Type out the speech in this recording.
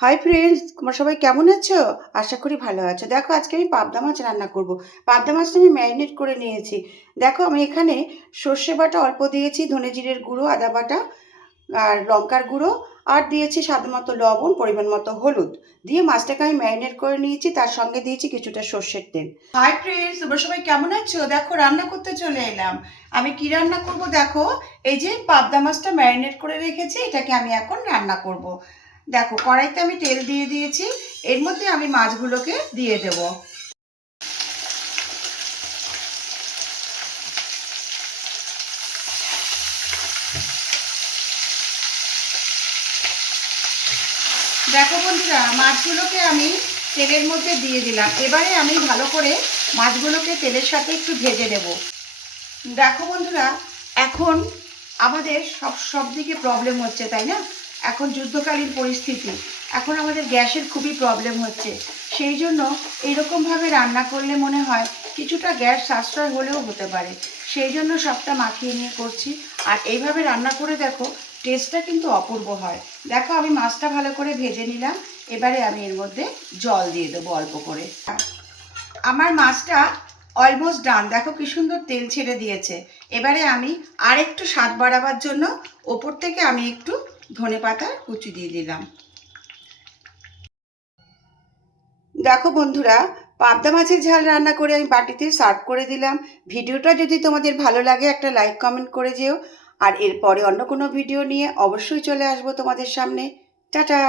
Hi friends, তোমরা সবাই কেমন আছো? আশা করি ভালো আছো। দেখো, আজকে আমি পাবদা মাছ রান্না করব। পাবদা মাছটা আমি ম্যারিনেট করে নিয়েছি। দেখো, আমি এখানে সর্ষে বাটা অল্প দিয়েছি, ধনে জিরের গুঁড়ো, আদা বাটা আর লঙ্কার গুঁড়ো, আর দিয়েছি স্বাদ মতো লবণ, পরিমাণ মতো হলুদ দিয়ে মাছটাকে আমি ম্যারিনেট করে নিয়েছি। তার সঙ্গে দিয়েছি কিছুটা সর্ষের তেল। হাই ফ্রেন্ডস, তোমরা সবাই কেমন আছো? দেখো, রান্না করতে চলে এলাম। আমি কি রান্না করব দেখো, এই যে পাবদা মাছটা ম্যারিনেট করে রেখেছি, এটাকে আমি এখন রান্না করব। দেখো, কড়াইতে আমি তেল দিয়ে দিয়েছি, এর মধ্যে আমি মাছগুলোকে দিয়ে দেব। দেখো বন্ধুরা, মাছগুলোকে আমি তেলের মধ্যে দিয়ে দিলাম। এবারে আমি ভালো করে মাছগুলোকে তেলের সাথে একটু ভেজে নেব। দেখো বন্ধুরা, এখন আমাদের সব দিকে প্রবলেম হচ্ছে, তাই না? এখন যুদ্ধকালীন পরিস্থিতি, এখন আমাদের গ্যাসের খুবই প্রবলেম হচ্ছে। সেই জন্য এইরকমভাবে রান্না করলে মনে হয় কিছুটা গ্যাস সাশ্রয় হলেও হতে পারে। সেই জন্য সবটা মাখিয়ে নিয়ে করছি। আর এইভাবে রান্না করে দেখো, টেস্টটা কিন্তু অপূর্ব হয়। দেখো, আমি মাছটা ভালো করে ভেজে নিলাম। এবারে আমি এর মধ্যে জল দিয়ে দেবো অল্প করে। আমার মাছটা অলমোস্ট ডান। দেখো কি সুন্দর তেল ছেড়ে দিয়েছে। এবারে আমি আর একটু স্বাদ বাড়াবার জন্য ওপর থেকে আমি একটু ধনেপাতা কুচি দিয়ে দিলাম। দেখো বন্ধুরা, পাবদা মাছের ঝাল রান্না করে আমি বাটিতে সার্ভ করে দিলাম। ভিডিওটা যদি তোমাদের ভালো লাগে একটা লাইক কমেন্ট করে যেও। আর এরপরে অন্য কোনো ভিডিও নিয়ে অবশ্যই চলে আসবো তোমাদের সামনে। টাটা।